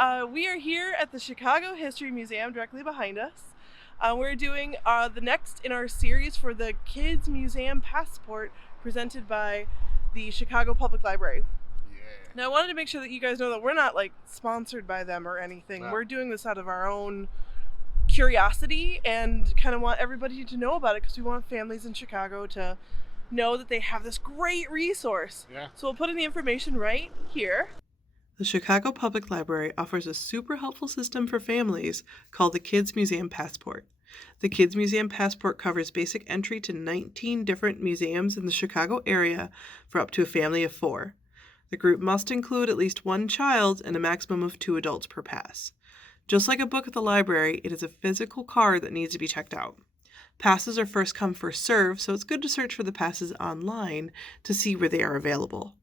We are here at the Chicago History Museum directly behind us. We're doing the next in our series for the Kids Museum Passport presented by the Chicago Public Library. Yeah. Now I wanted to make sure that you guys know that we're not like sponsored by them or anything. No. We're doing this out of our own curiosity and kind of want everybody to know about it because we want families in Chicago to know that they have this great resource. Yeah. So we'll put in the information right here. The Chicago Public Library offers a super helpful system for families called the Kids Museum Passport. The Kids Museum Passport covers basic entry to 19 different museums in the Chicago area for up to a family of 4. The group must include at least 1 child and a maximum of 2 adults per pass. Just like a book at the library, it is a physical card that needs to be checked out. Passes are first come, first served, so it's good to search for the passes online to see where they are available.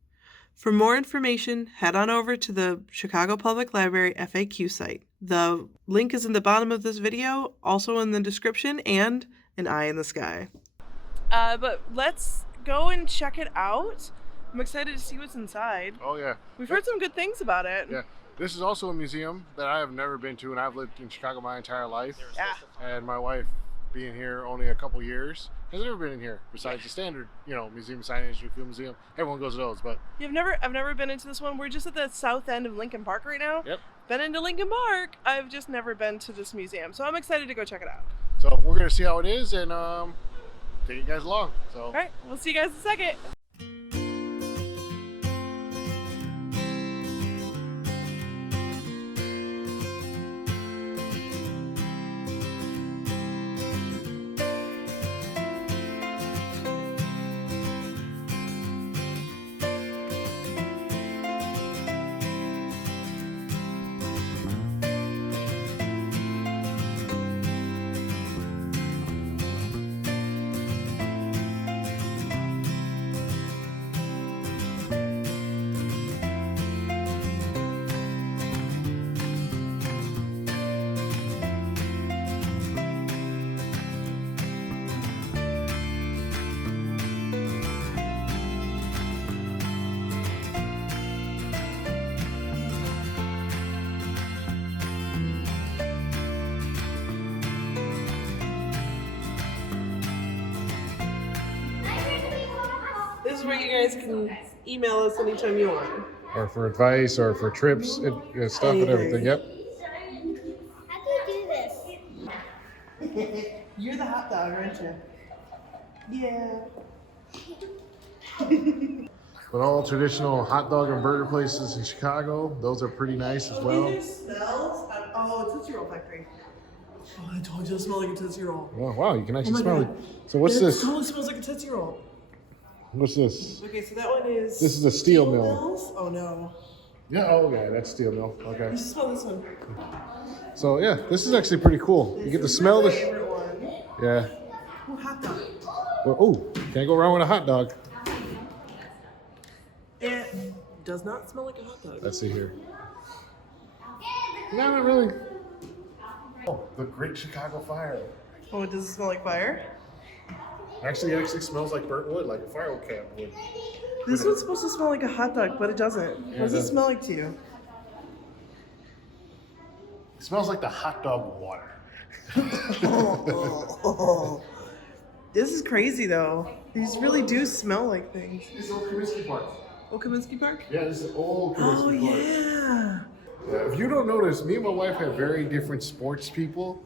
For more information, head on over to the Chicago Public Library FAQ site. The link is in the bottom of this video, also in the description, and an eye in the sky. But let's go and check it out. I'm excited to see what's inside. Oh yeah. We've heard some good things about it. Yeah. This is also a museum that I have never been to, and I've lived in Chicago my entire life. Yeah. And my wife, being here only a couple years, has never been in here besides the standard, museum signage, film museum. Everyone goes to those, but I've never been into this one. We're just at the south end of Lincoln Park right now. Yep. Been into Lincoln Park. I've just never been to this museum, so I'm excited to go check it out. So we're gonna see how it is and take you guys along. So. All right, we'll see you guys in a second. This is where you guys can email us anytime you want. Or for advice, or for trips, stuff and everything. Yep. How do you do this? You're the hot dog, aren't you? Yeah. But all traditional hot dog and burger places in Chicago, those are pretty nice as well. It smells. Oh, Tootsie Roll Factory. Oh, I told you it smelled like a Tootsie Roll. Oh, wow, you can actually smell it. God. So what's this? It totally smells like a Tootsie Roll. What's this? Okay, so that one is... This is a steel mill. Mills? Oh, no. Yeah, oh yeah, that's steel mill. Okay. You should smell this one. So yeah, this is actually pretty cool. You get to smell the this. favorite one. Yeah. Oh, hot dog. Well, oh, can't go wrong with a hot dog. It does not smell like a hot dog. Let's see here. No, not really. Oh, the Great Chicago Fire. Oh, does it smell like fire? Actually, it actually smells like burnt wood, like a fire camp would. This one's supposed to smell like a hot dog, but it doesn't. What does it smell like to you? It smells like the hot dog water. This is crazy, though. These really do smell like things. This is Old Comiskey Park. Oh, Kaminsky Park? Yeah, this is Old Oh, Comiskey Park. yeah. Yeah, if you don't notice, me and my wife have very different sports people.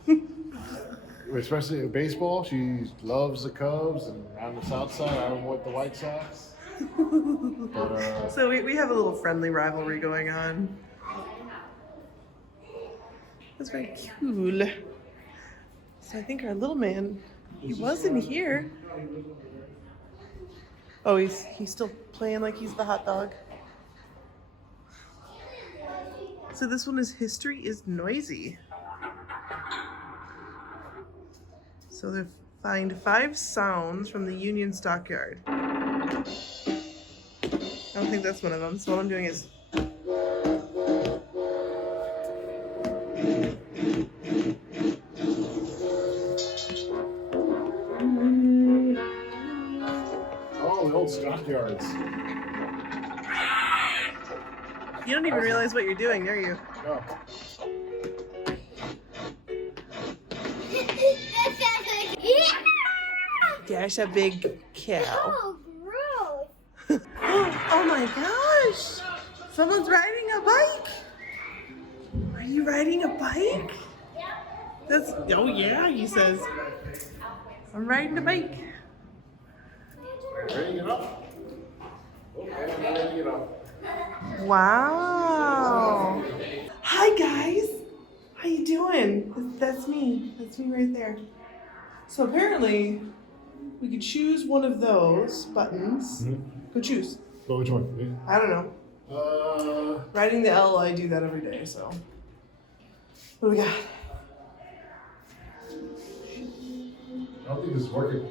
Especially in baseball, she loves the Cubs, and on the South Side, I'm with the White Sox. But, So we have a little friendly rivalry going on. That's very cool. So I think our little man, he wasn't here. Oh, he's still playing like he's the hot dog. So this one is History is Noisy. So they find 5 sounds from the Union Stockyard. I don't think that's one of them. So what I'm doing is... oh, the old stockyards. You don't even realize what you're doing, do you? Go. There's a big cow. Oh, gross. Oh my gosh! Someone's riding a bike! Are you riding a bike? That's, oh yeah, he says. I'm riding a bike. Ready to get up? Okay, I'm ready to get up. Wow! Hi guys! How you doing? That's me. That's me right there. So apparently, we could choose one of those buttons. Go choose. Go which one? I don't know. Riding the L, I do that every day, so. What do we got? I don't think this is working.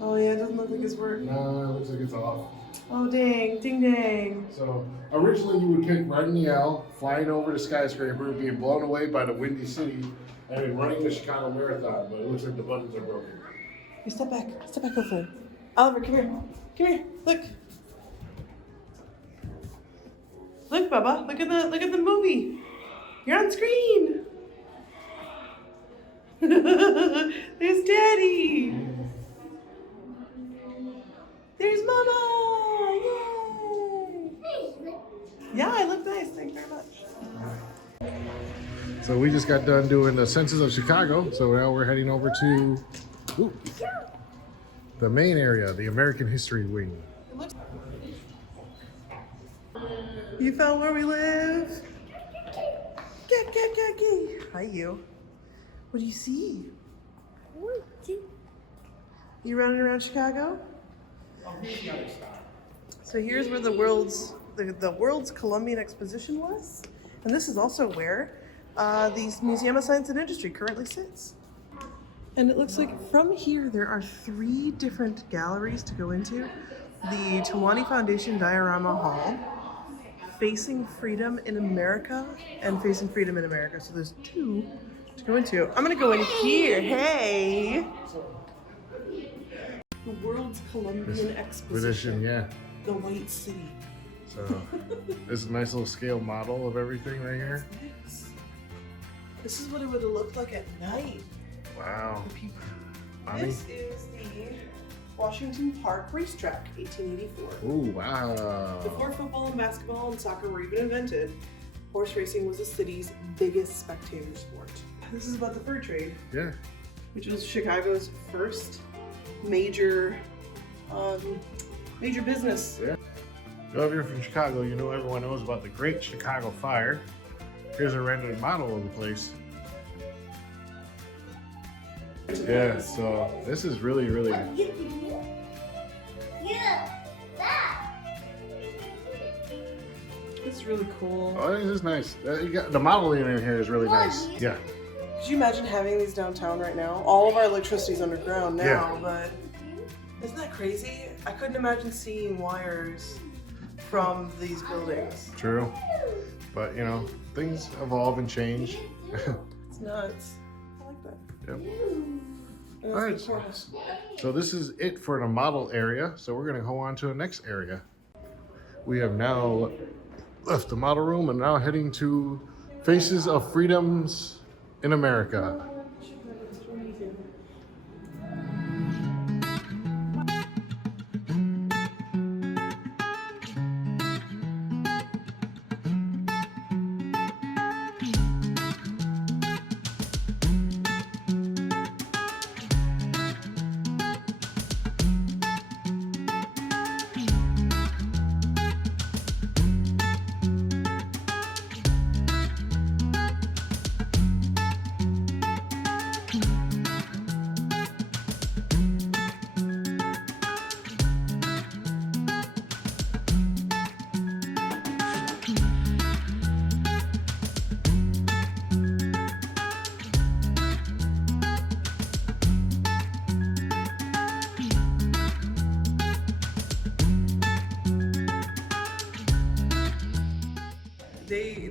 Oh yeah, it doesn't look like it's working. No, it looks like it's off. Oh dang, ding dang. So originally you would pick riding the L, flying over the skyscraper, being blown away by the windy city, and then running the Chicago Marathon. But it looks like the buttons are broken. Hey, step back over. Oliver, come here. Come here. Look. Look, Bubba. Look at the movie. You're on screen. There's Daddy. There's Mama. Yay. Yeah, I look nice. Thank you very much. So we just got done doing the census of Chicago. So now we're heading over to the main area, the American History Wing. You found where we live? Get. Hi, you. What do you see? You running around Chicago? So here's where the world's Columbian Exposition was, and this is also where the Museum of Science and Industry currently sits. And it looks like from here there are 3 different galleries to go into: the Tawani Foundation Diorama Hall, Facing Freedom in America, and Facing Freedom in America. So there's 2 to go into. I'm gonna go in here. Hey. The world's Columbian Exposition. Yeah. The White City. So this is a nice little scale model of everything right here. Nice. This is what it would have looked like at night. Wow. This is the Washington Park Racetrack, 1884. Oh, wow. Before football and basketball and soccer were even invented, horse racing was the city's biggest spectator sport. This is about the fur trade. Yeah. Which was Chicago's first major business. Yeah. So if you're from Chicago, you know everyone knows about the Great Chicago Fire. Here's a rendered model of the place. Yeah, so this is really, really... It's really cool. Oh, this is nice. The modeling in here is really nice. Yeah. Could you imagine having these downtown right now? All of our electricity's underground now, Yeah. but isn't that crazy? I couldn't imagine seeing wires from these buildings. True. But, you know, things evolve and change. It's nuts. I like that. Yep. And All right. that's the coolest. So this is it for the model area. So we're going to go on to the next area. We have now left the model room and now heading to Faces of Freedoms in America.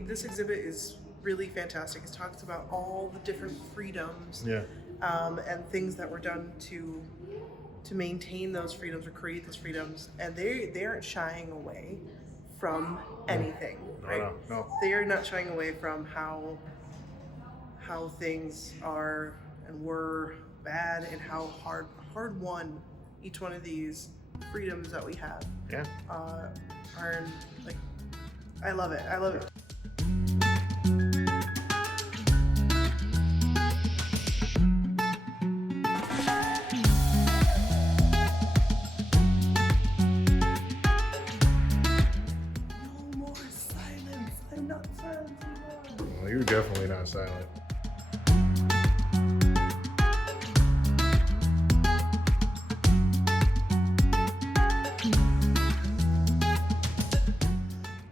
This exhibit is really fantastic. It talks about all the different freedoms and things that were done to maintain those freedoms or create those freedoms, and they aren't shying away from anything, right? No. They are not shying away from how things are and were bad and how hard won each one of these freedoms that we have. Yeah. Are like, I love it. I love it. No more silence. I'm not silent anymore. Well, you're definitely not silent.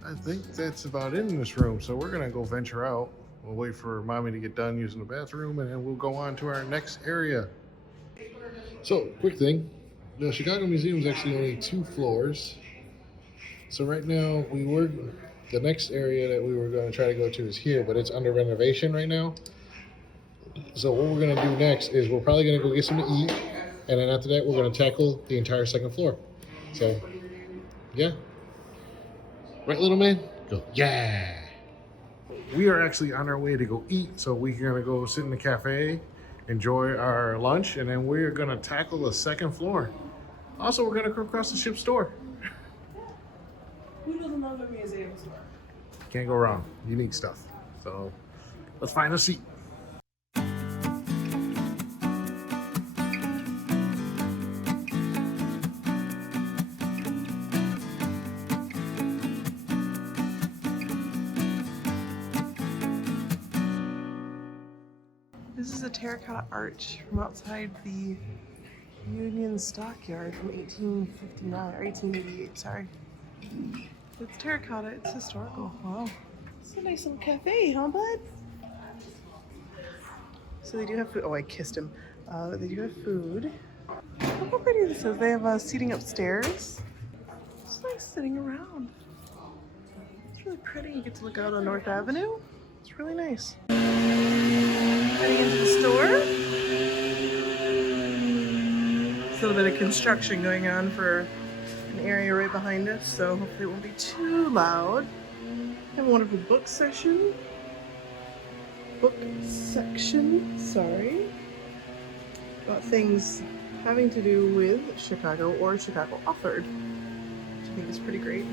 I think that's about it in this room, so we're gonna go venture out. We'll wait for mommy to get done using the bathroom, and then we'll go on to our next area. So, quick thing, the Chicago Museum is actually only 2 floors. So right now, the next area that we were gonna try to go to is here, but it's under renovation right now. So what we're gonna do next is we're probably gonna go get something to eat, and then after that, we're gonna tackle the entire 2nd floor. So, yeah. Right, little man? Go, yeah. We are actually on our way to go eat, so we're gonna go sit in the cafe, enjoy our lunch, and then we're gonna tackle the 2nd floor. Also, we're gonna go across the ship store. Who doesn't love a museum store? Can't go wrong. Unique stuff. So, let's find a seat. This is a terracotta arch from outside the Union Stockyard from 1859 or 1888. Sorry. It's terracotta. It's historical. Wow. It's a nice little cafe, huh, bud? So they do have food. Oh, I kissed him. They do have food. Look how pretty this is. They have seating upstairs. It's nice sitting around. It's really pretty. You get to look out on North Avenue. It's really nice. Heading into the store. There's a little bit of construction going on for an area right behind us, so hopefully it won't be too loud. Have a wonderful book section. Sorry. About things having to do with Chicago or Chicago authored, which I think is pretty great.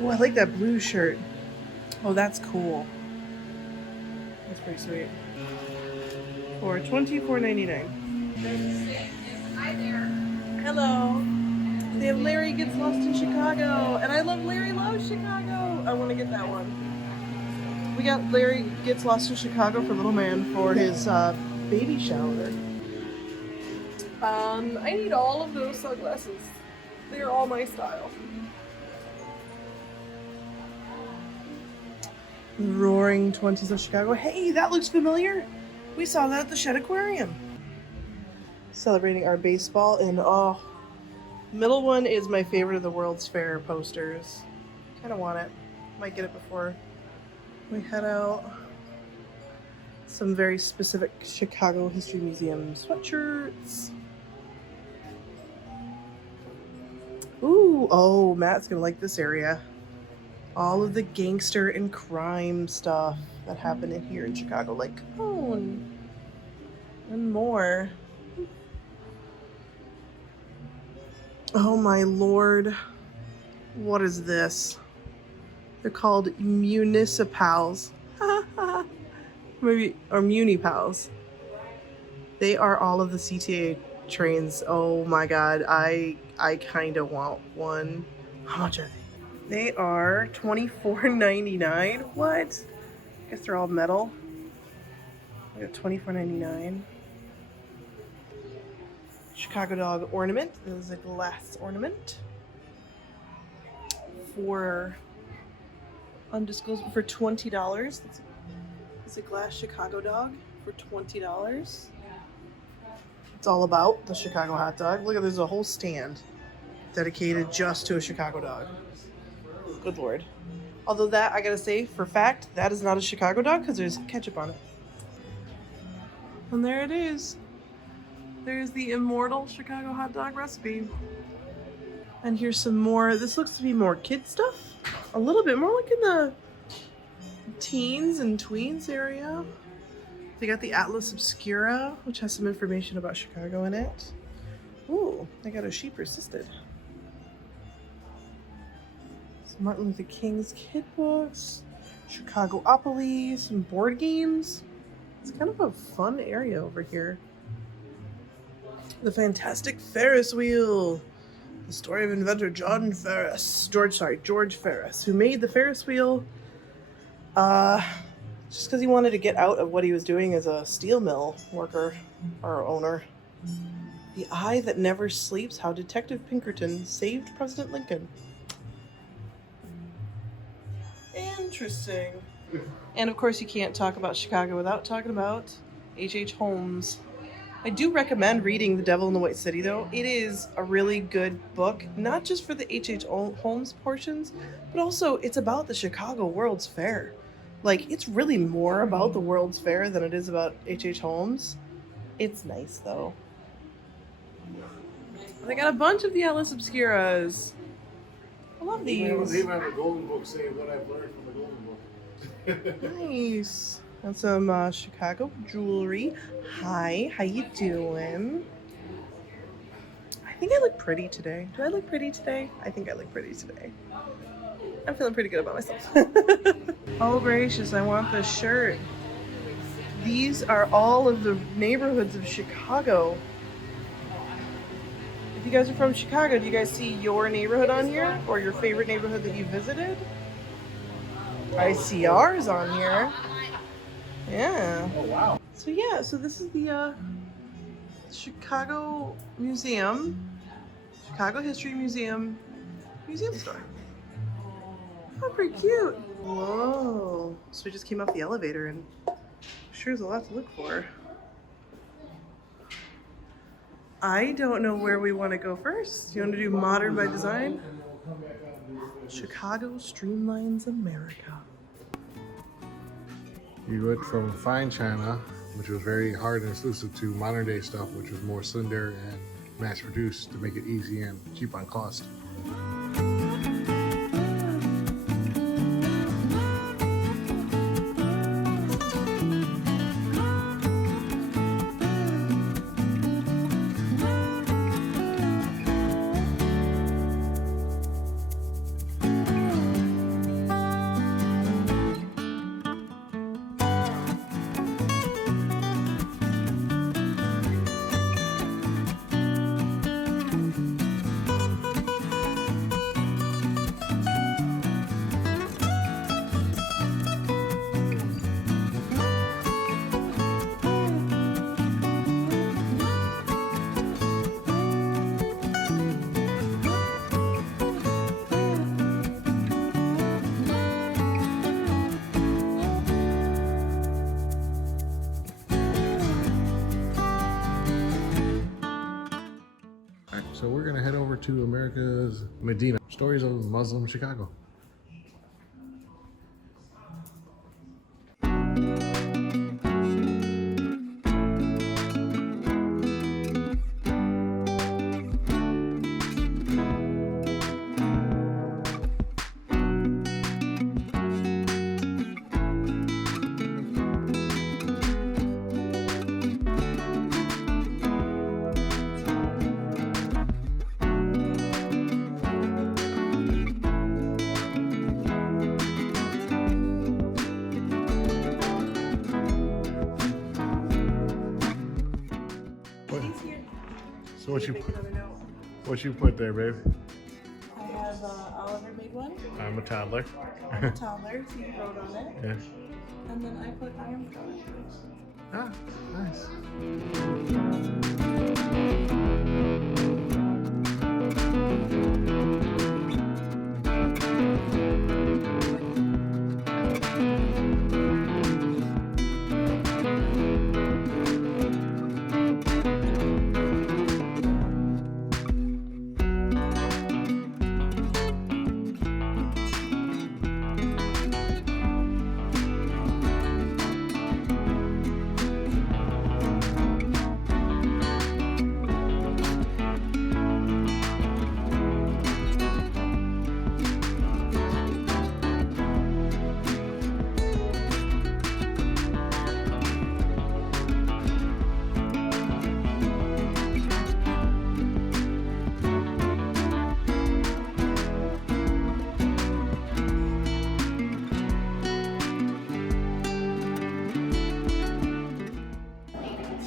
Oh, I like that blue shirt. Oh, that's cool. That's pretty sweet. For $24.99. Hi there. Hello. They have Larry Gets Lost in Chicago, and I love Larry Loves Chicago. I want to get that one. We got Larry Gets Lost in Chicago for little man for his baby shower. I need all of those sunglasses. They're all my style. Roaring 20s of Chicago. Hey, that looks familiar. We saw that at the Shed Aquarium. Celebrating our baseball, and middle one is my favorite of the World's Fair posters. Kind of want it. Might get it before we head out. Some very specific Chicago History Museum sweatshirts. Ooh, oh, Matt's gonna like this area. All of the gangster and crime stuff that happened in here in Chicago, like Cone and more. Oh my lord. What is this? They're called municipals. Maybe, or munipals. They are all of the CTA trains. Oh my god, I kind of want one. How much are they? They are $24.99. What? I guess they're all metal. I got $24.99. Chicago dog ornament. This is a glass ornament for undisclosed for $20. It's a glass Chicago dog for $20. It's all about the Chicago hot dog. Look at, there's a whole stand dedicated just to a Chicago dog. Good lord. Although that, I gotta say, for fact, that is not a Chicago dog because there's ketchup on it. And there it is. There's the immortal Chicago hot dog recipe. And here's some more. This looks to be more kid stuff. A little bit more like in the teens and tweens area. They got the Atlas Obscura, which has some information about Chicago in it. Ooh, they got a She Persisted. Some Martin Luther King's kid books, Chicagopoly, some board games. It's kind of a fun area over here. The Fantastic Ferris Wheel. The story of inventor George Ferris, who made the Ferris wheel just because he wanted to get out of what he was doing as a steel mill worker or owner. The Eye That Never Sleeps, How Detective Pinkerton Saved President Lincoln. Interesting. And of course you can't talk about Chicago without talking about H.H. Holmes. I do recommend reading The Devil in the White City, though. It is a really good book, not just for the H.H. Holmes portions, but also it's about the Chicago World's Fair. Like, it's really more about the World's Fair than it is about H.H. Holmes. It's nice, though. They got a bunch of the Atlas Obscuras. I love these. They even have a golden book saying what I've learned from the golden book. Nice. And some Chicago jewelry. Hi, how you doing? I think I look pretty today. Do I look pretty today? I think I look pretty today. I'm feeling pretty good about myself. Oh gracious, I want this shirt. These are all of the neighborhoods of Chicago. If you guys are from Chicago, do you guys see your neighborhood on here? Or your favorite neighborhood that you visited? I see ours on here. Yeah. Oh, wow. So yeah, so this is the Chicago Museum, Chicago History Museum store. Oh, pretty cute. Whoa. So we just came off the elevator and sure is a lot to look for. I don't know where we want to go first. You want to do modern by design? Chicago Streamlines America. You went from fine china, which was very hard and exclusive, to modern day stuff, which was more slender and mass produced to make it easy and cheap on cost. So we're gonna head over to America's Medina. Stories of Muslim Chicago. So what you put there, babe? I have Oliver made one. I'm a toddler. I'm a toddler, so you wrote on it. Yeah. And then I put I am college. Ah, nice.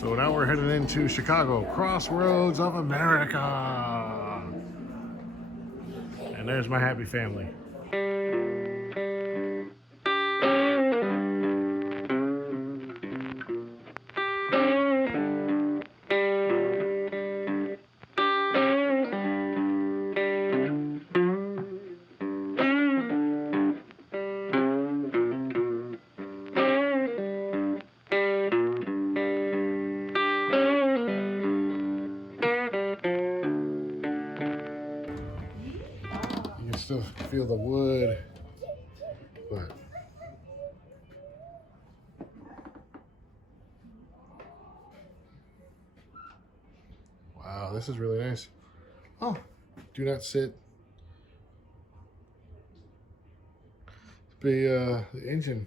So now we're headed into Chicago, Crossroads of America. And there's my happy family. You can still feel the wood, but wow, this is really nice. Oh, do not sit. The engine.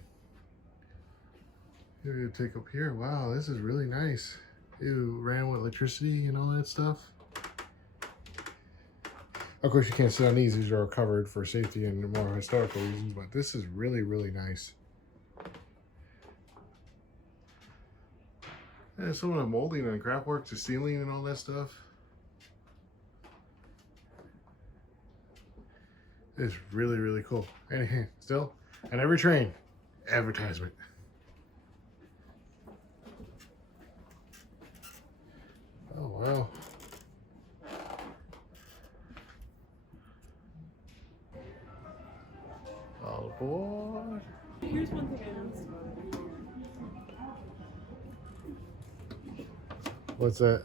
Here you take up here. Wow, this is really nice. It ran with electricity and all that stuff. Of course, you can't sit on these. These are covered for safety and more historical reasons, but this is really, really nice. And some of the molding and craft work, the ceiling and all that stuff. It's really, really cool. And still, on every train, advertisement. Oh, wow. Oh, boy. Here's one thing I noticed about it. What's that?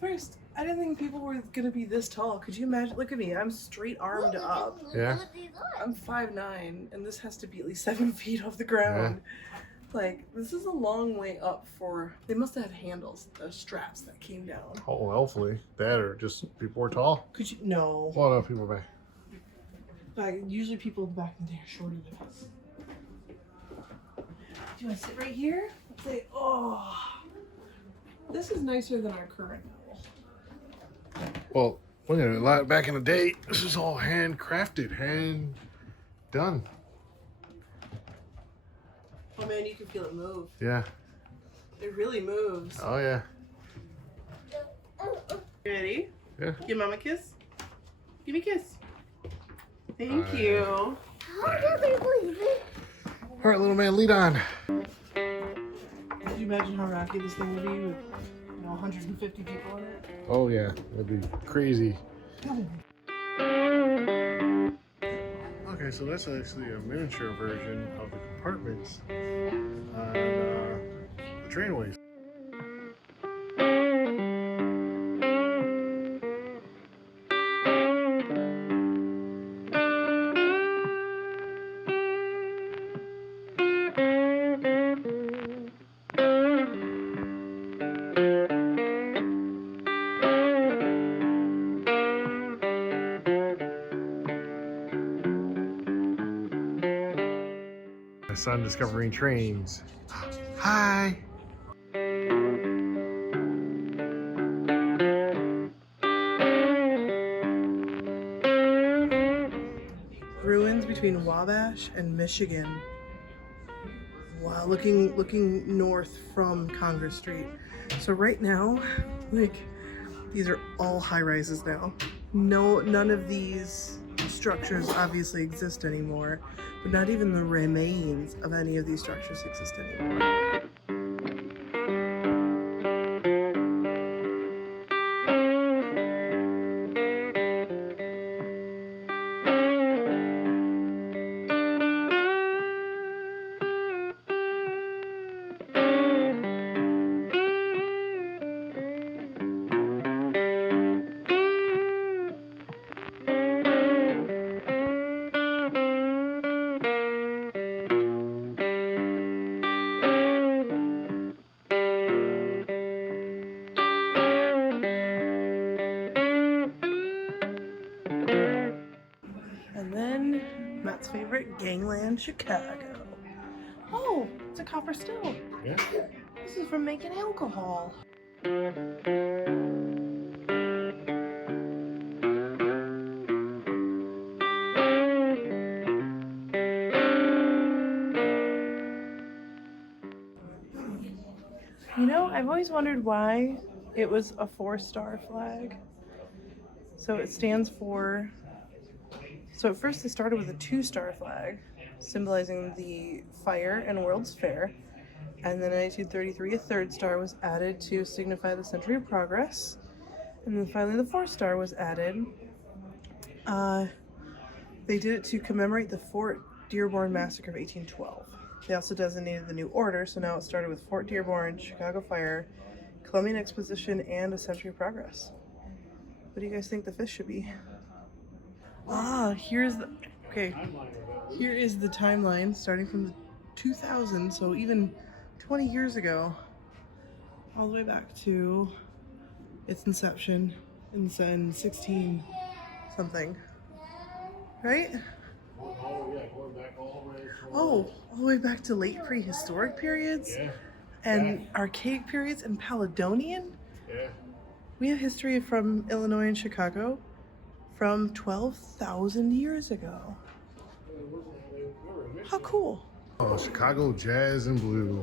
First, I didn't think people were gonna be this tall. Could you imagine? Look at me. I'm straight armed up. Yeah? I'm 5'9", and this has to be at least 7 feet off the ground. Like, this is a long way up for... They must have had handles, the straps that came down. Oh, hopefully. That or just people are tall. Could you... No. A lot of people back. Usually people back in the day are shorter than us. Do you want to sit right here? Let's say, oh... This is nicer than our current level. Well, look at it. A lot back in the day, this is all handcrafted, hand done. Oh man, you can feel it move. Yeah. It really moves. Oh, yeah. You ready? Yeah. Give mom a kiss. Give me a kiss. Thank All right. you. All right, little man, lead on. Could you imagine how rocky this thing would be with 150 people in it? Oh, yeah. That'd be crazy. Okay, so that's actually a miniature version of the compartments on the trainways. My son discovering trains. Hi. Ruins between Wabash and Michigan. Wow, looking north from Congress Street. So right now, like, these are all high rises now. None of these structures obviously exist anymore, but not even the remains of any of these structures exist anymore. And then Matt's favorite, Gangland, Chicago. Oh, it's a copper still. Yeah. This is from making alcohol. You know, I've always wondered why it was a 4-star flag. So it stands for, so at first they started with a 2-star flag, symbolizing the fire and World's Fair. And then in 1933, a 3rd star was added to signify the century of progress. And then finally the 4th star was added. They did it to commemorate the Fort Dearborn Massacre of 1812. They also designated the new order, so now it started with Fort Dearborn, Chicago Fire, Columbian Exposition, and a Century of Progress. What do you guys think the 5th should be? Here is the timeline starting from the 2000, so even 20 years ago, all the way back to its inception in 16 something. Right? Oh, yeah, going back all the way to... All the way back to late prehistoric periods? Yeah. And archaic periods and Paladonian? Yeah. We have history from Illinois and Chicago from 12,000 years ago. How cool. Oh, Chicago Jazz and Blue.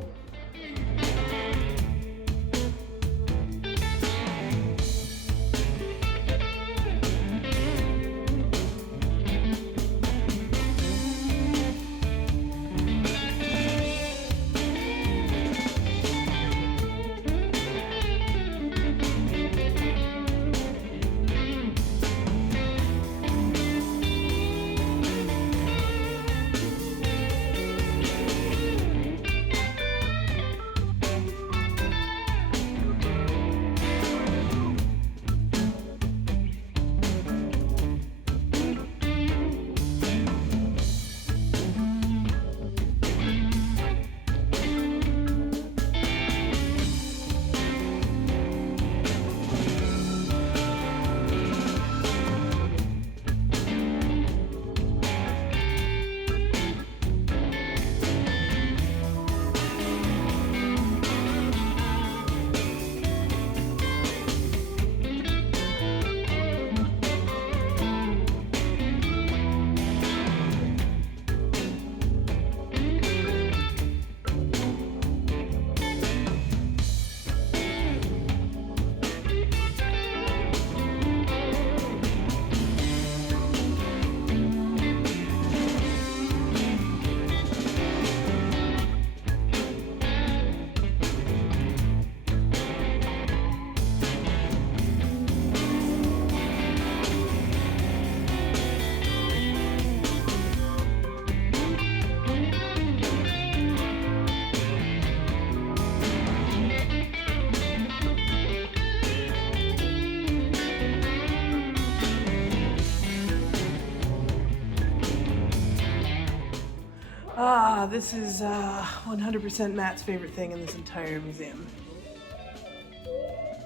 This is 100% Matt's favorite thing in this entire museum.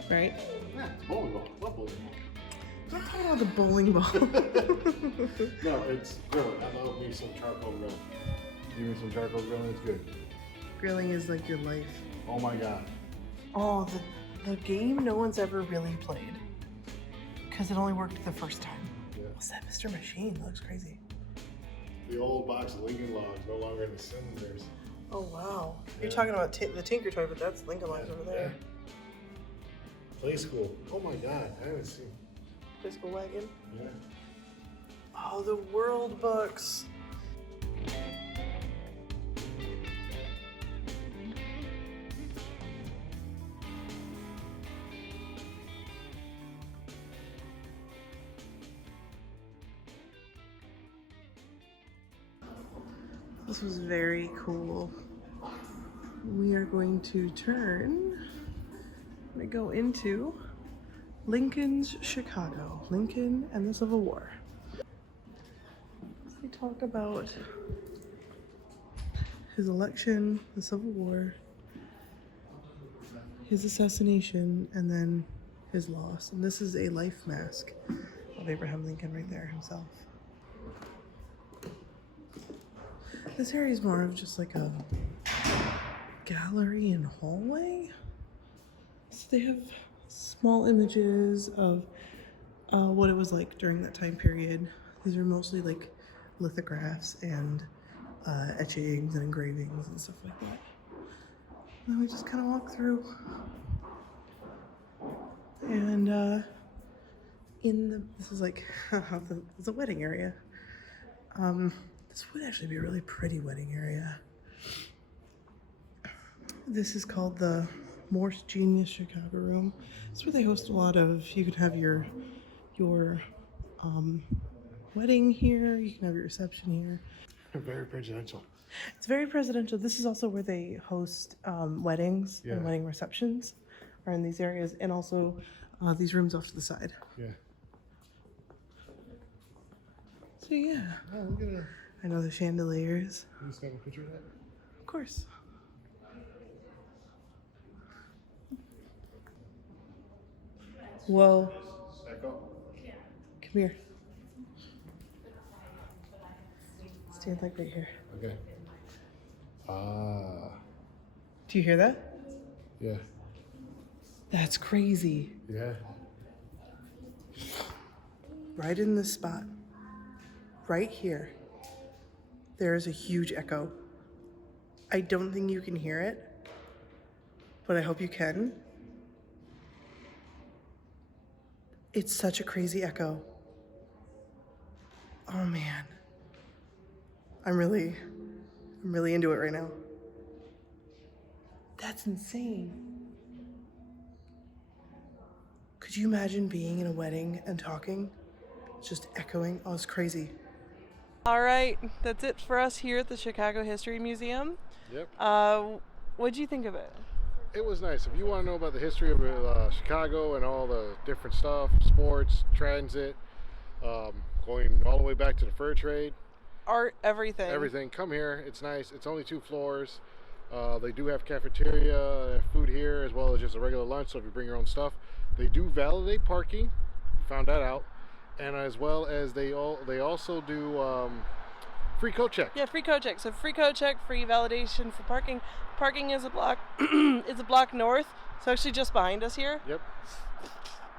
Right? Yeah, it's bowling ball. Love bowling ball. I'm not talking about the bowling ball. No, it's grilling. I love me some charcoal grilling. Give me some charcoal grilling, it's good. Grilling is like your life. Oh my god. Oh, the game no one's ever really played. Because it only worked the first time. Yeah. What's that, Mr. Machine? That looks crazy. The old box of Lincoln Logs no longer in the cylinders. Oh, wow. Yeah. You're talking about the Tinker Toy, but that's Lincoln Logs over there. Play School. Oh my god, I haven't seen. Disco Wagon. Yeah. Oh, the World Books. This was very cool. We are going to turn. We go into Lincoln's Chicago. Lincoln and the Civil War. We talk about his election, the Civil War, his assassination, and then his loss. And this is a life mask of Abraham Lincoln right there himself. This area is more of just like a gallery and hallway. So they have small images of what it was like during that time period. These are mostly like lithographs and etchings and engravings and stuff like that. then we just kind of walk through. And this is like the wedding area. This would actually be a really pretty wedding area. This is called the Morse Genius Chicago Room. It's where they host a lot of, you can have your wedding here, you can have your reception here. Very presidential. It's very presidential. This is also where they host weddings and wedding receptions are in these areas, and also these rooms off to the side. Yeah. So yeah. Oh, look at that. I know the chandeliers. You just got a picture of that? Of course. Whoa. Echo? Come here. Stand like right here. Okay. Ah. Do you hear that? Yeah. That's crazy. Yeah. Right in this spot, right here, there is a huge echo. I don't think you can hear it, but I hope you can. It's such a crazy echo. Oh man. I'm really into it right now. That's insane. Could you imagine being in a wedding and talking? It's just echoing. Oh, it's crazy. All right, that's it for us here at the Chicago History Museum. Yep. What'd you think of it? It was nice. If you want to know about the history of Chicago and all the different stuff, sports, transit, going all the way back to the fur trade. Art, everything. Everything. Come here. It's nice. It's only 2 floors. They do have cafeteria, food here, as well as just a regular lunch, so if you bring your own stuff. They do validate parking. Found that out. And as well as they also do free code check. Yeah, free code check. So free code check, free validation for parking. Parking is a block is a block north. So actually just behind us here. Yep.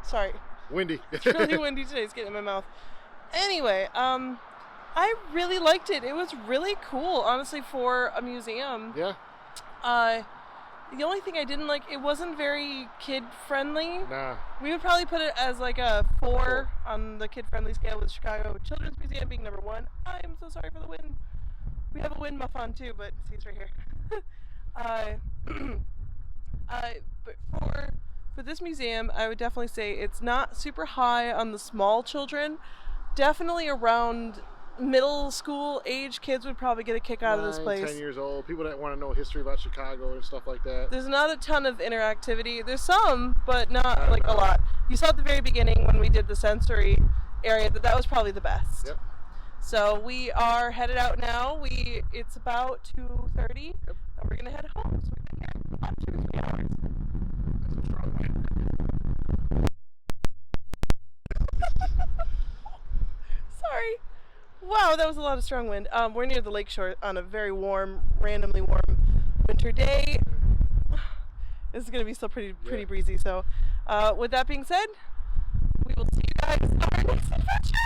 Sorry. Windy. It's really windy today. It's getting in my mouth. Anyway, I really liked it. It was really cool, honestly, for a museum. Yeah. The only thing I didn't like, it wasn't very kid-friendly. Nah. We would probably put it as like a 4 on the kid-friendly scale, with Chicago Children's Museum being number 1. I'm so sorry for the wind. We have a wind muff on too, but see, it's right here. But for this museum, I would definitely say it's not super high on the small children. Definitely around middle school age kids would probably get a kick out of this place. 10 years old, people that want to know history about Chicago and stuff like that. There's not a ton of interactivity. There's some, but not like a lot. You saw at the very beginning when we did the sensory area that was probably the best. Yep. So we are headed out now. It's about 2:30, and we're gonna head home. So we've been here for about 2 or 3 hours. Sorry. Wow, that was a lot of strong wind. We're near the lakeshore on a very warm, randomly warm winter day. This is going to be still pretty breezy. So with that being said, we will see you guys on our next adventure.